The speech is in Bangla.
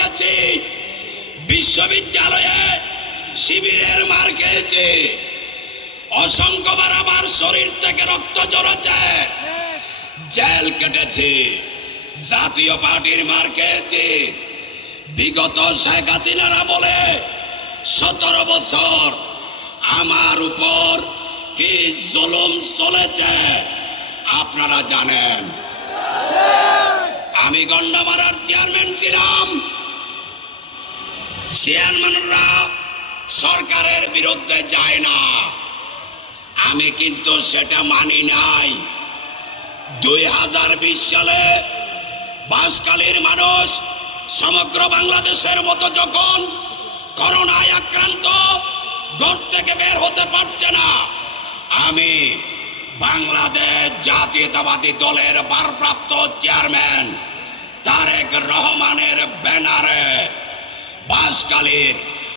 দিয়েছি, বিশ্ববিদ্যালয়ে শিবিরের মার খেয়েছি, অসংখ্যবার আমার শরীর থেকে রক্ত ঝরেছে, জেল কেটেছি, জাতীয় পার্টির মার খেয়েছি। বিগত শেখ হাসিনার আমলে 17 বছর আমার উপর কি জুলুম চলেছে আপনারা জানেন। আমি গন্ডামারার চেয়ারম্যান ছিলাম। চেয়ারম্যানরা সরকারের বিরুদ্ধে যায় না, আমি কিন্তু সেটা মানি নাই। 2020 সালে বাঁশখালীর মানুষ সমগ্র বাংলাদেশের মতো যখন করোনায় আক্রান্ত, ঘর থেকে বের হতে পারছে না, আমি বাংলাদেশ জাতীয়তাবাদী দলের ভারপ্রাপ্ত চেয়ারম্যান তারেক রহমানের ব্যানারে বাঁশখালীর